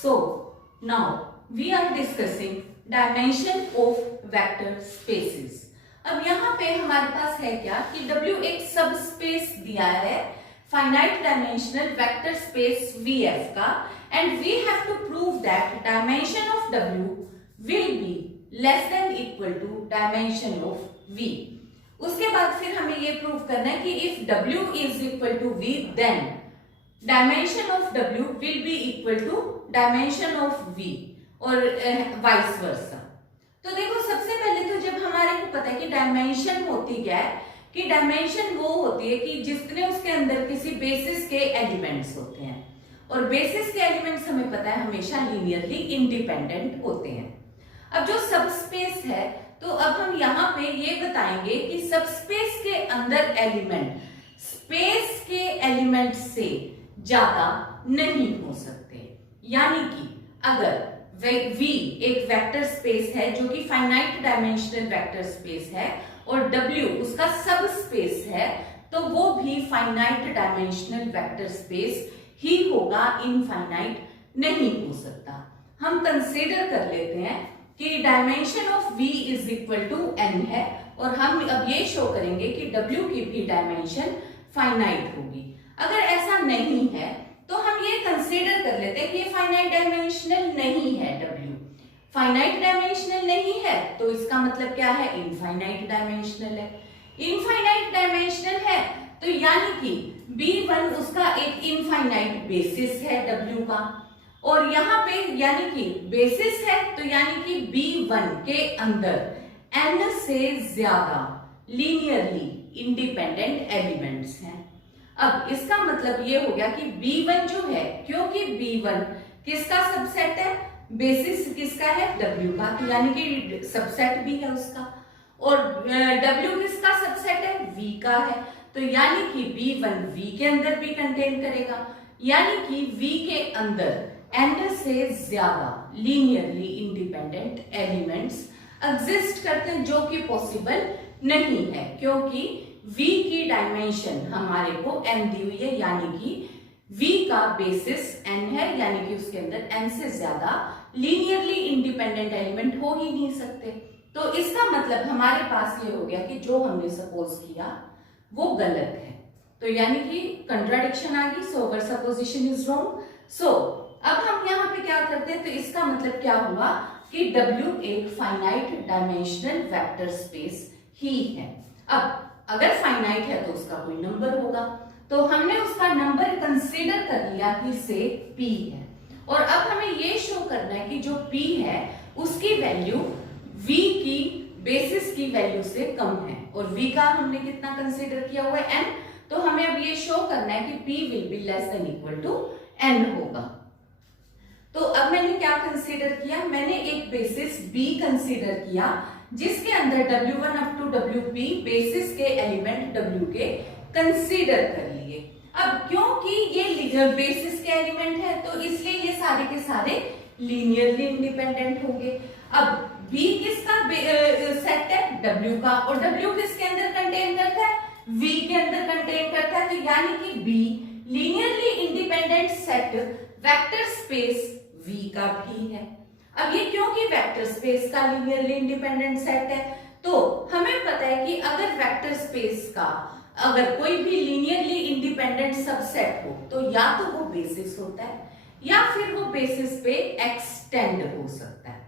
So now we are discussing dimension of vector spaces. अब यहाँ पे हमारे पास है क्या कि W एक सब स्पेस दिया है finite dimensional vector space VF का, and we have to prove that dimension of W will be less than equal to dimension of V. उसके बाद फिर हमें ये प्रूव करना है कि if W is equal to V then dimension of W will be equal to dimension of V और vice versa. तो देखो सबसे पहले तो जब हमारे को पता है कि डायमेंशन होती क्या है, कि डायमेंशन वो होती है कि जितने उसके अंदर किसी बेसिस के एलिमेंट्स होते हैं, और बेसिस के एलिमेंट्स हमें पता है हमेशा लीनियरली इंडिपेंडेंट होते हैं. अब जो सबस्पेस है, तो अब हम यहाँ पे ये बताएंगे कि सबस्पेस के अंदर एलिमेंट स्पेस के एलिमेंट से ज्यादा नहीं हो सकते. यानी कि अगर V एक वेक्टर स्पेस है जो कि फाइनाइट डायमेंशनल वेक्टर स्पेस है और W उसका सब स्पेस है, तो वो भी फाइनाइट डायमेंशनल वेक्टर स्पेस ही होगा, इनफाइनाइट नहीं हो सकता. हम कंसीडर कर लेते हैं कि dimension of V is equal to n है, और हम अब ये शो करेंगे कि W की भी डायमेंशन फाइनाइट होगी. अगर ऐसा नहीं है तो हम ये कंसीडर कर लेते हैं कि ये फाइनाइट डायमेंशनल नहीं है. W फाइनाइट डायमेंशनल नहीं है तो इसका मतलब क्या है, इनफाइनाइट डायमेंशनल है. इनफाइनाइट डायमेंशनल है तो यानी कि B1 उसका एक इनफाइनाइट बेसिस है W का, और यहाँ पे यानी कि बेसिस है तो यानी कि B1 के अंदर n से ज्यादा लीनियरली इंडिपेंडेंट एलिमेंट्स हैं. अब इसका मतलब ये हो गया कि B1 जो है, क्योंकि B1 किसका सबसेट है, बेसिस किसका है, W का, तो यानी कि सबसेट भी है उसका, और W किसका सबसेट है, V का है, तो यानी कि B1 V के अंदर भी कंटेन करेगा. यानी कि V के अंदर n से ज्यादा लीनियरली इंडिपेंडेंट एलिमेंट्स एग्जिस्ट करते हैं, जो कि पॉसिबल नहीं है क्योंकि V की डायमेंशन हमारे को n दी हुई है, यानी कि V का बेसिस n है, यानी कि उसके अंदर n से ज्यादा लीनियरली इंडिपेंडेंट एलिमेंट हो ही नहीं सकते. तो इसका मतलब हमारे पास ये हो गया कि जो हमने सपोज किया वो गलत है, तो यानी कि कंट्राडिक्शन आ गई. सो अवर सपोजिशन इज रॉन्ग. सो अब हम यहाँ पे क्या करते हैं, तो इसका मतलब क्या हुआ कि W एक फाइनाइट डायमेंशनल वेक्टर स्पेस ही है. अब अगर फाइनाइट है तो उसका कोई नंबर होगा, तो हमने उसका नंबर कंसीडर कर लिया कि से P है, और अब हमें ये शो करना है कि जो P है उसकी वैल्यू V की बेसिस की वैल्यू से कम है, और V का हमने कितना कंसीडर किया हुआ है, n. तो हमें अब ये शो करना है कि P will be less than equal to n होगा. तो अब मैंने क्या कंसीडर किया, मैंने एक बेसिस B कंसीडर किया जिसके अंदर W1 up to WP basis के एलिमेंट W के कंसीडर कर लिए. अब क्योंकि ये बेसिस के एलिमेंट है तो इसलिए ये सारे के सारे लीनियरली इंडिपेंडेंट होंगे. अब B किसका सेट है, W का, और W किसके अंदर कंटेन करता है, V के अंदर कंटेन करता है, तो यानी कि B linearly independent set vector space V का भी है. अब ये क्योंकि वेक्टर स्पेस का लीनियरली इंडिपेंडेंट सेट है, तो हमें पता है कि अगर वेक्टर स्पेस का अगर कोई भी लीनियरली इंडिपेंडेंट सबसेट हो तो या तो वो बेसिस होता है या फिर वो बेसिस पे एक्सटेंड हो सकता है.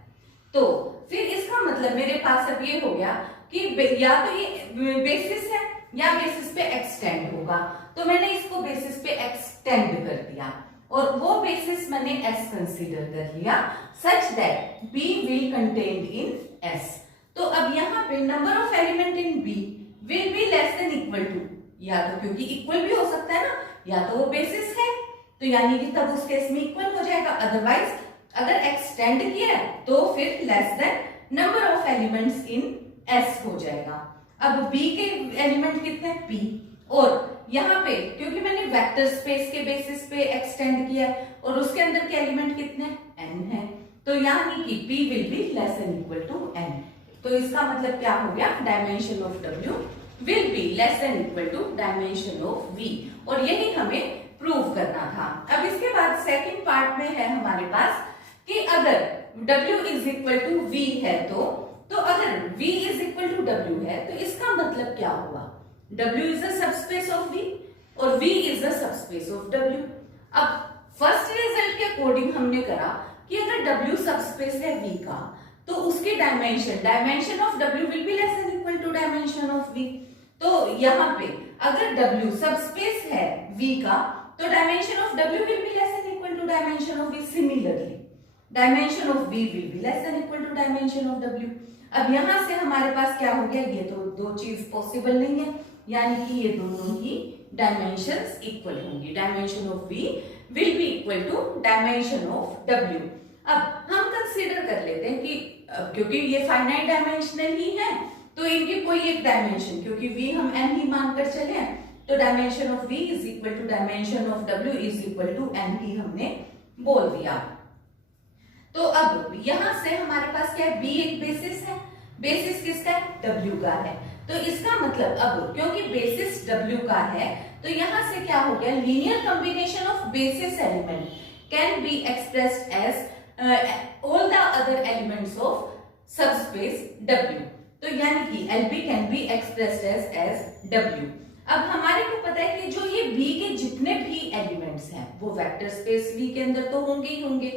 तो फिर इसका मतलब मेरे पास अब ये हो गया कि या तो ये बेसिस है या बेसिस पे एक्सटेंड होगा, तो मैंने इसको बेसिस पे एक्सटेंड कर दिया, और वो बेसिस मैंने S कंसीडर कर लिया such that B will contained in S. तो अब यहाँ पे number of element in B will be less than equal to, या तो क्योंकि इक्वल भी हो सकता है ना, या तो वो बेसिस है तो यानी कि तब उस केस में इक्वल हो जाएगा, अदरवाइज अगर एक्सटेंड किया तो फिर less than number of elements in S हो जाएगा. अब B के एलिमेंट कितने, P, और यहाँ पे क्योंकि मैंने वेक्टर स्पेस के बेसिस पे एक्सटेंड किया है और उसके अंदर के एलिमेंट कितने, n है, तो यानी कि P will be less than equal to n. तो इसका मतलब क्या हो गया, dimension of W will be less than equal to dimension of V, और यही हमें प्रूव करना था। अब इसके बाद सेकंड पार्ट में है हमारे पास कि अगर W is equal to V है तो अगर V is equal to W है तो इसका मतलब क्या हुआ, W is the subspace of V और V is the subspace of W। अब फर्स्ट रिजल्ट के अकॉर्डिंग हमने करा कि अगर W सबस्पेस है V का तो उसकी dimension of W will be less than equal to dimension of V। तो यहाँ पे अगर W सबस्पेस है V का तो dimension of W will be less than equal to dimension of V। Similarly dimension of V will be less than equal to dimension of W। अब यहां से हमारे पास क्या हो गया, ये तो दो चीज पॉसिबल नहीं है, यानी कि ये दोनों ही डायमेंशंस इक्वल होंगी। Dimension of V will be equal to dimension of W। अब हम कंसीडर कर लेते हैं कि क्योंकि ये फाइनाइट डायमेंशनल ही है तो इनकी कोई एक डायमेंशन, क्योंकि V हम n ही मानकर चले हैं, तो dimension of V is equal to dimension of W is equal to n ही हमने बोल दिया। तो अब यहां से हमारे पास क्या है, B एक बेसिस है, बेसिस किसका है, W का है। तो इसका मतलब अब क्योंकि बेसिस W का है तो यहां से क्या हो गया, linear combination of basis element can be expressed as all the other elements of subspace W। तो यानी कि LB can be expressed as W। अब हमारे को पता है कि जो ये B के जितने भी एलिमेंट्स हैं वो वेक्टर स्पेस V के अंदर तो होंगे ही होंगे,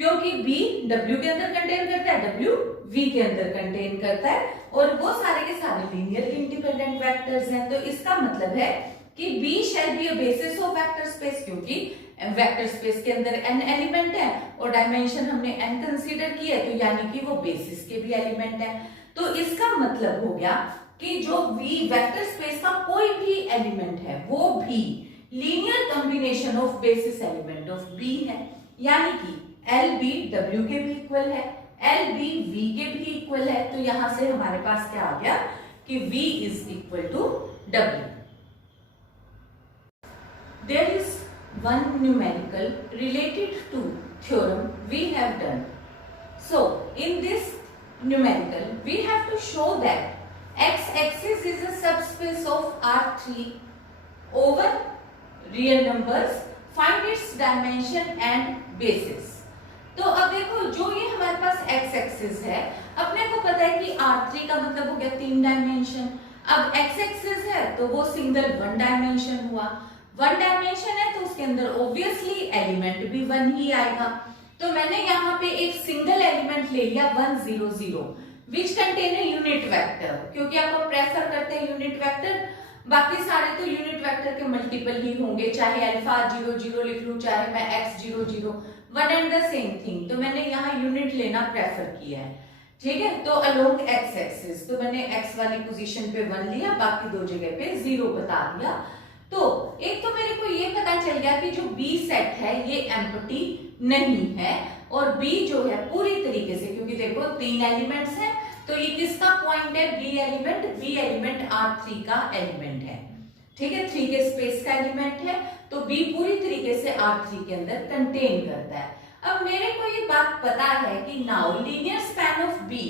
क्योंकि B W के अंदर कंटेन करता है, W V के अंदर कंटेन करता है और वो सारे के सारे लीनियरली इंडिपेंडेंट वेक्टर्स हैं। तो इसका मतलब है कि B shall be a basis of vector space, क्योंकि वेक्टर स्पेस के अंदर n एलिमेंट है और डायमेंशन हमने n कंसीडर की है, तो यानी कि वो बेसिस के भी एलिमेंट है। तो इसका मतलब हो गया कि जो V वेक्टर स्पेस का कोई भी एलिमेंट है वो भी linear combination of basis element of B है, यानी कि LB W के भी इक्वल है, LB V के भी इक्वल है। तो यहां से हमारे पास क्या आ गया कि V is equal to W। There is one numerical related to theorem we have done. So in this numerical we have to show that x-axis is a subspace of R3 over real numbers. Find its dimension and basis. तो अब देखो जो ये हमारे पास x axis है, अपने को पता है कि R3 का मतलब हो गया 3 डायमेंशन। अब x एक्सिस है तो वो सिंगल 1 डायमेंशन हुआ, 1 डायमेंशन है तो उसके अंदर ऑब्वियसली एलिमेंट भी 1 ही आएगा। तो मैंने यहाँ पे एक सिंगल एलिमेंट ले लिया 1 0 0 which contain a unit vector, क्योंकि आप प्रेफर करते हैं यूनिट वेक्टर, बाकी सारे तो यूनिट वेक्टर के मल्टीपल ही होंगे, चाहे अल्फा 0 0 लिख लूं, चाहे मैं x 0 0, one and the same thing. तो मैंने यहाँ यूनिट लेना प्रेफर किया है, ठीक है। तो अलोंग x एक्सिस तो मैंने x वाली पोजीशन पे 1 लिया, बाकी दो जगह पे 0 बता दिया। तो एक तो मेरे को ये पता चल गया कि जो B सेट है ये एम्प्टी नहीं है और B जो है पूरी तरीके से, क्योंकि देखो 3 एलिमेंट्स हैं तो ये किसका पॉइंट है, B एलिमेंट R3 का एलिमेंट है, ठीक है, 3 के स्पेस का एलिमेंट है। तो B पूरी तरीके से R3 के अंदर कंटेन करता है। अब मेरे को ये बात पता है कि now linear span of B,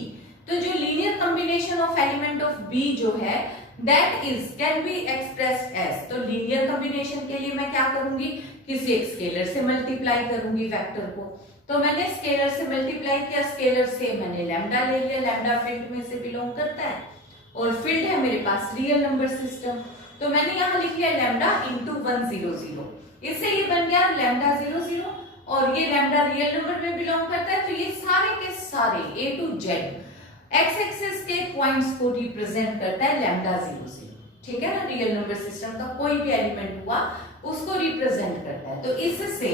तो जो linear combination of element of B जो है that is can be expressed as, तो लीनियर कॉम्बिनेशन के लिए मैं क्या करूंगी, किसी एक स्केलर से मल्टीप्लाई करूंगी वेक्टर को। तो मैंने स्केलर से मल्टीप्लाई किया, स्केलर से मैंने लैम्डा ले लिया, लैम्डा फील्ड में से बिलोंग करता है और फील्ड है मेरे पास रियल नंबर सिस्टम। तो मैंने यहाँ लिख लिया लैम्डा इंटू 1 0 0, इससे ये बन गया लैम्डा 0 0 और ये लैम्डा रियल नंबर में बिलोंग करता है। तो ये सारे के सारे A to Z x axis के पॉइंट्स को रिप्रेजेंट करता है लैम्डा 0 0, ठीक है ना। रियल नंबर सिस्टम का कोई भी एलिमेंट हुआ उसको रिप्रेजेंट करता है। तो इससे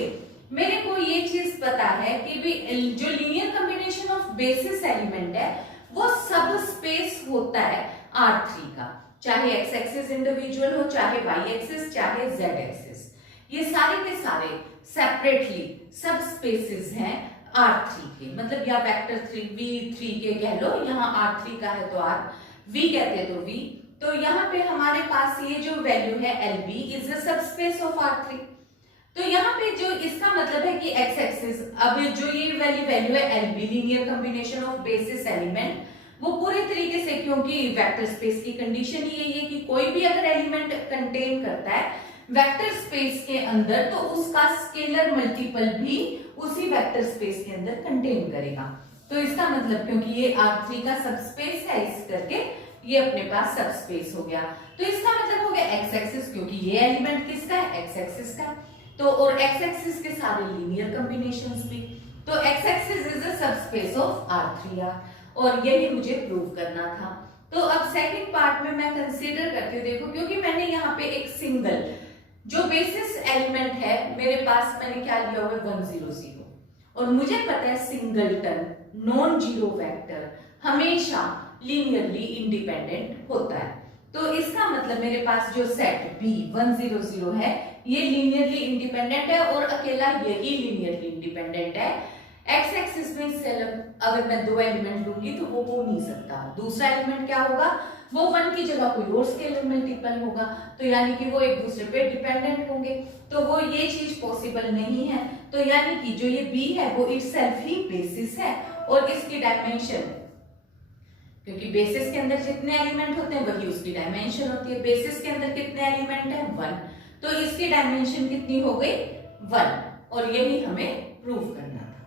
मेरे को ये चीज पता है कि भी जो linear combination of basis element है वो सब स्पेस होता है R3 का, चाहे एक्स एक्सिस इंडिविजुअल हो, चाहे वाई एक्सिस, चाहे जेड एक्सिस, ये सारे के सारे सेपरेटली सब स्पेसेस हैं R3 के, मतलब या वेक्टर 3 V3 के कह लो, यहाँ R3 का है तो R, V कहते हैं तो V। तो यहाँ पे हमारे पास ये जो वैल्यू है LB is the subspace of R3। तो यहाँ पे जो इसका मतलब है कि एक्स एक्सिस, अब जो ये वैल्यू है LB linear combination of basis element, वो पूरे तरीके से, क्योंकि वेक्टर स्पेस की कंडीशन ही यही है कि कोई भी अगर एलिमेंट कंटेन करता है वेक्टर स्पेस के अंदर तो उसका स्केलर मल्टीपल भी उसी वेक्टर स्पेस के अंदर कंटेन करेगा। तो इसका मतलब क्योंकि ये R3 का सबस्पेस है इस करके ये अपने पास सबस्पेस हो गया। तो इसका मतलब हो गया एक्स एक्सिस, क्योंकि ये एलिमेंट किसका है, एक्स एक्सिस का। तो और एक्स एक्सिस के सारे लीनियर कॉम्बिनेशंस भी, तो x axis is a subspace of R3R, और यही मुझे प्रूव करना था। तो अब सेकंड पार्ट में मैं कंसीडर करती हूँ, देखो क्योंकि मैंने यहाँ पे एक सिंगल जो बेसिस एलिमेंट है मेरे पास, मैंने क्या लिया हुआ है 100, और मुझे पता है सिंगलटन नॉन जीरो वेक्टर हमेशा लीनियरली इंडिपेंडेंट होता है। तो इसका मतलब मेरे पास जो सेट B 100 है ये लीनियरली इंडिपेंडेंट है, और अकेला यही लीनियरली इंडिपेंडेंट है। एक्स एक्सिस में इससे अगर मैं दो एलिमेंट लूंगी तो वो हो नहीं सकता। दूसरा एलिमेंट क्या होगा, वो 1 की जगह कोई और स्केलर मल्टीपल होगा, तो यानी कि वो एक दूसरे पे डिपेंडेंट होंगे, तो वो ये चीज पॉसिबल नहीं है। तो यानी कि जो ये B है वो इटसेल्फ ही बेसिस है, और इसकी डायमेंशन, क्योंकि बेसिस के अंदर जितने एलिमेंट होते हैं वही उसकी डायमेंशन होती है। बेसिस के अंदर कितने एलिमेंट है 1, तो इसकी डायमेंशन कितनी हो गई 1, और यही हमें प्रूव करना था।